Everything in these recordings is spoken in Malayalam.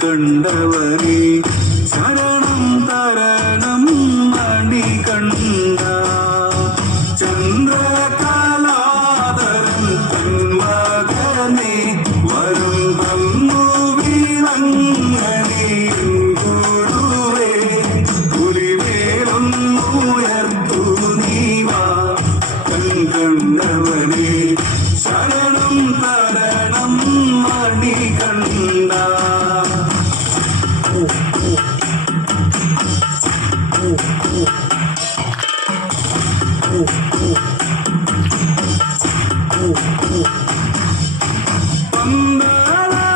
കണ്ടവനേ ശരണം തരണം മണികണ്ഠ ചന്ദ്രകലാധരൻ തന്മകനേ വരും തന്നു വിളങ്ങണേ ഗുരുവേ പുലിവേലൊന്നുയർത്തു നീവാ കണ്ടവനേ ശരണം തരണം മണികണ്ഠ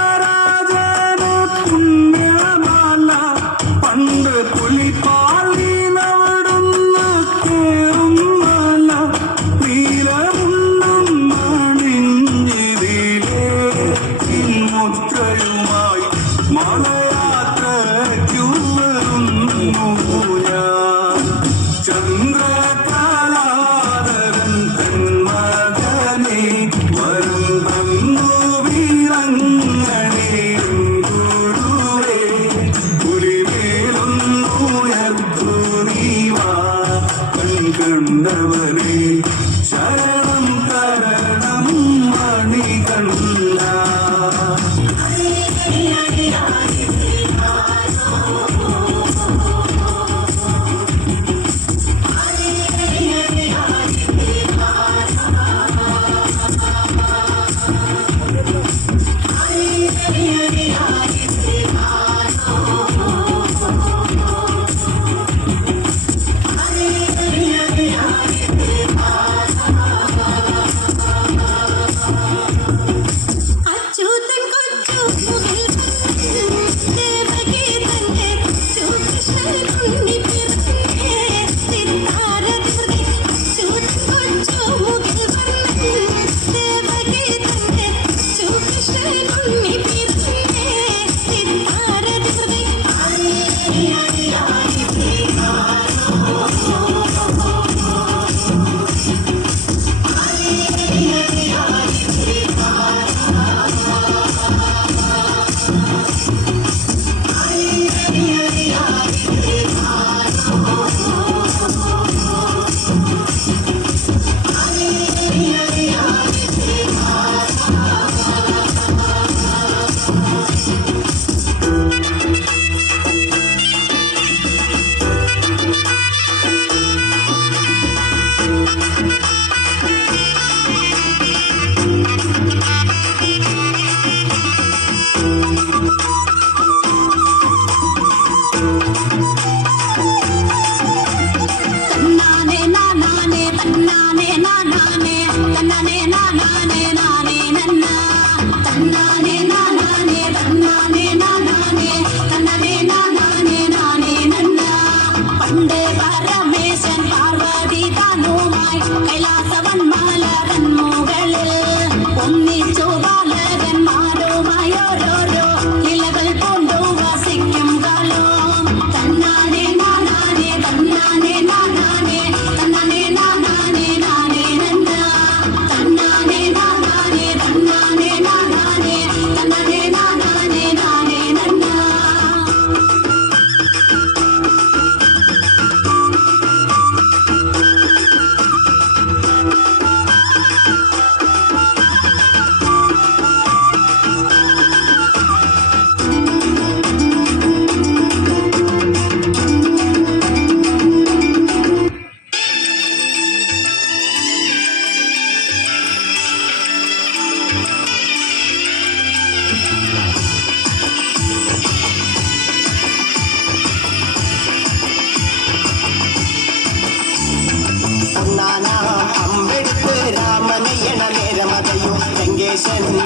പന്തളരാജന് പുണ്യമാല പണ്ട് പുലിപ്പാലിനവിടുന്ന് കേറുന്നല്ല നീലമുണ്ടും മണിഞ്ഞിതിലേ മുദ്രയുമായി മലയാത്രയ്ക്കു വരുന്നു ഞാൻ ചന്ദ്രകലാധരൻ തന്മകനേ വരും തന്നു വിളങ്ങണേ ഗുരുവേ പുലിവേലൊന്നുയർത്തു നീവാ കണ്ടവനേ ശരണം തരണം മണികണ്ഠ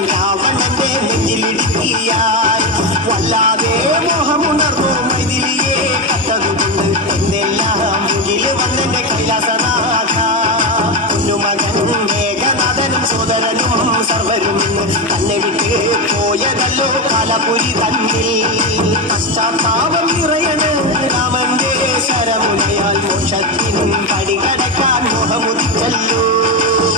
രാവണന്റെ നെഞ്ചിലിടുക്കിയായി വല്ലാതെ മോഹമുണർന്നു മൈഥിലിയെ കണ്ടതുകൊണ്ട് എന്തെല്ലാം മുകിൽ വന്നെന്റെ കൈലാസനാഥ പൊന്നുമകൻ മേഘനാഥനും സോദരനും സർവരും തന്നെ വിട്ട് പോയതല്ലോ കാലപുരി തന്നിൽ പശ്ചാത്താപം നിറയണ് രാമന്റെ ശരമുനയാൽ മോക്ഷത്തിൻ പടികടക്കാൻ മോഹമുദിച്ചല്ലോ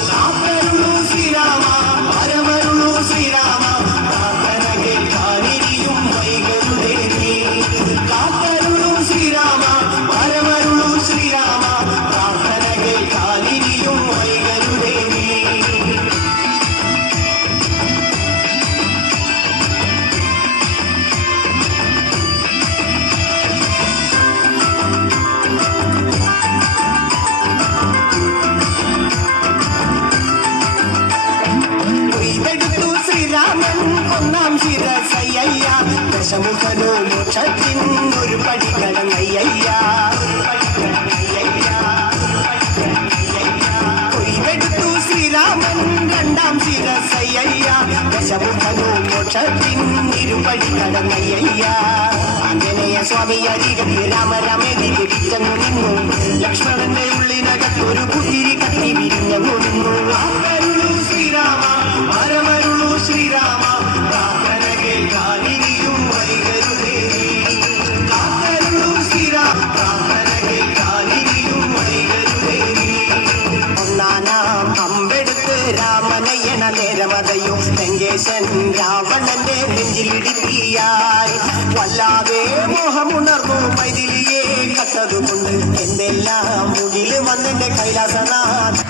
കാത്തരുളൂ ശ്രീരാമ വരമരുളൂ ശ്രീരാമ പ്രാർത്ഥന കേൾക്കാനിരിയും വൈകരുതേ കാത്തരുളൂ ശ്രീരാമ വരമരുളൂ ശ്രീരാമ പ്രാർത്ഥന കേൾക്കാനിരിയും വൈകരുതേ ശ്രീരാമൻ ഒന്നാം ശിരസയ്യ ദശമുഖനോ മോക്ഷത്തിൻ ഒരു പടി കടങ്ങയ്യ കൊയ്തെടുത്തു ശ്രീരാമൻ രണ്ടാം ശിരസയ്യ ദശമുഖനോ മോക്ഷത്തിൻ ഇരുപടി കടങ്ങയ്യ ആഞ്ജനേയ സ്വാമി അരികത്ത് രാമരാമേതി തിരിച്ചങ്ങു നിന്നു ലക്ഷ്മണന്റെ ഉള്ളിനകത്തൊരു പുത്തിരി കത്തി വിരിഞ്ഞങ്ങു നിന്നു ശ്രീരാമ വരമരുളൂ ശ്രീരാമ പ്രാർത്ഥന കേൾക്കാനിരിയും വൈകരുതേ കാത്തരുളൂ ശ്രീരാമ പ്രാർത്ഥന കേൾക്കാനിരിയും വൈകരുതേ ഒന്നാനാം അമ്പെടുത്ത് രാമനയണ നേരമതയും ലങ്കേശൻ രാവണന്റെ നെഞ്ചിലിടുക്കിയായി വല്ലാതെ മോഹമുണർന്നു മൈഥിലിയെ കണ്ടതുകൊണ്ട് എന്തെല്ലാം മുകില് വന്നെന്റെ കൈലാസനാഥ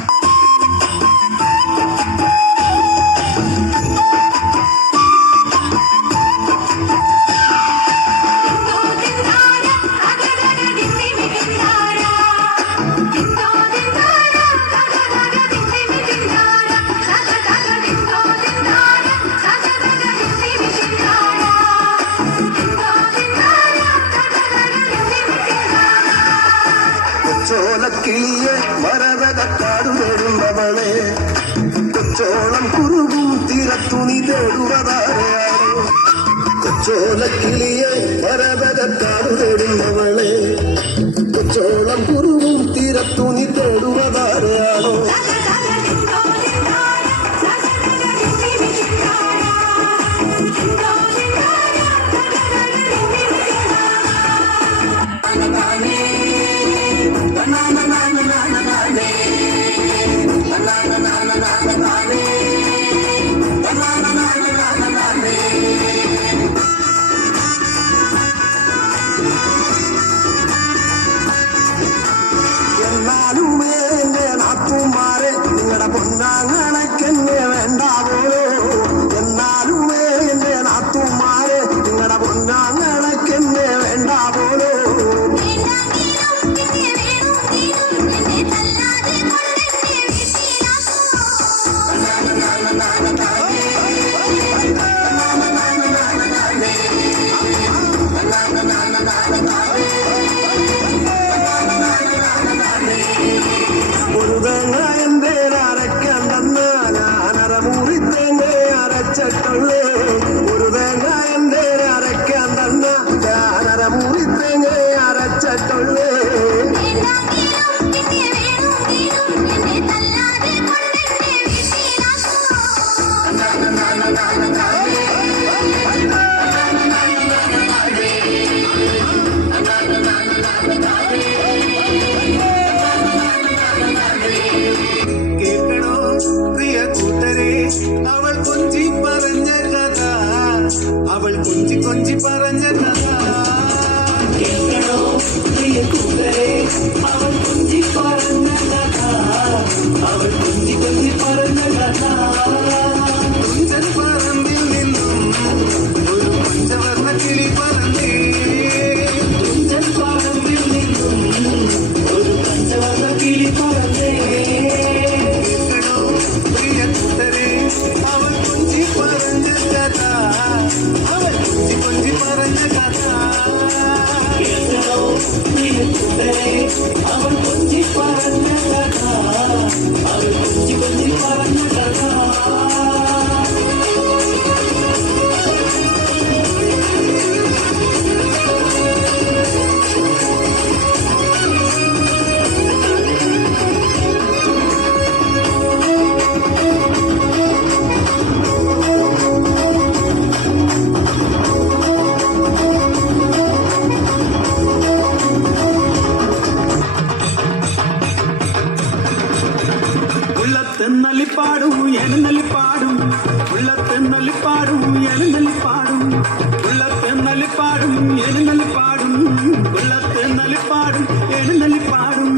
ചോലക്കിളിയെ മരതകക്കാടു തേടുന്നവളെ കൊച്ചോളം കുറുകും തീരത്തുണി തേടുവതാരയാണോ കൊച്ചോലക്കിളിയെ മരതകക്കാടു തേടുന്നവളെ കൊച്ചോളം കുറുകും തീരത്തുണി തേടുവതാരയാണോ എന്നാലുമേ എന്റെ നാത്തുമാരെ നിങ്ങളുടെ പൊന്നാങ്ങളക്കെന്നെ വേണ്ടാവോളോ എന്നാലുമേ എന്റെ നാത്തുമാരെ നിങ്ങളുടെ പൊന്നാങ്ങളക്കെന്നെ വേണ്ടാവോളോ ഒരു തേങ്ങ എന്റെ അരക്കണ്ടെന്ന് ഞാനരമുറി തേങ്ങ അരച്ചിട്ടുള്ളേ ഒരു തേങ്ങ എന്റെ അരക്കണ്ടെന്ന് ഞാനരമുറി തേങ്ങ അരച്ചിട്ടുള്ളേ കേൾക്കണോ പ്രിയ കൂട്ടരെ അവൾ കൊഞ്ചി പറഞ്ഞ കഥ അവൾ കൊഞ്ചി കൊഞ്ചി പറഞ്ഞ കഥ കേൾക്കണോ പ്രിയ കൂട്ടരെ അവൾ കൊഞ്ചി പറഞ്ഞ കഥ അവൾ കൊഞ്ചി കൊഞ്ചി പറഞ്ഞ കഥ തുഞ്ചൻ പറമ്പിൽ നിന്നും ഒരു പഞ്ചവർണ്ണ കിളി പറന്നേ തുഞ്ചൻ പറമ്പിൽ നിന്നും ഒരു പഞ്ചവർണ്ണ കിളി പറന്നേ കേൾക്കണോ പ്രിയ കൂട്ടരെ അവൾ കൊഞ്ചി പറഞ്ഞ കഥ അവൾ കൊഞ്ചി കൊഞ്ചി പറഞ്ഞ കഥ കേൾക്കണോ പ്രിയ കൂട്ടരെ അവൾ കൊഞ്ചി പറഞ്ഞ കഥ അവൾ കൊഞ്ചി കൊഞ്ചി പറഞ്ഞ കഥ നലിപ്പാടും എഴുന്നള്ളിപ്പാടും കൊല്ലത്ത് നലിപ്പാടും എഴുന്നള്ളിപ്പാടും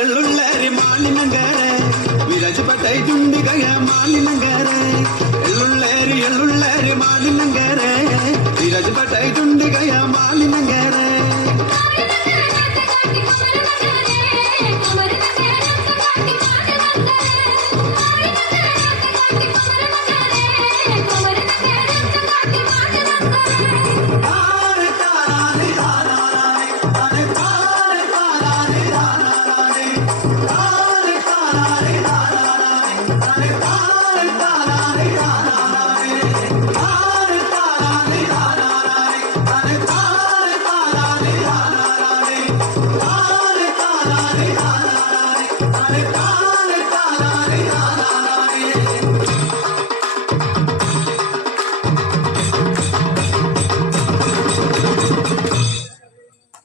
എള്ളുള്ളേരി മാലിനങ്കരെ വിരജുപട്ടൈ ചുണ്ടികയ മാലിനങ്കരെ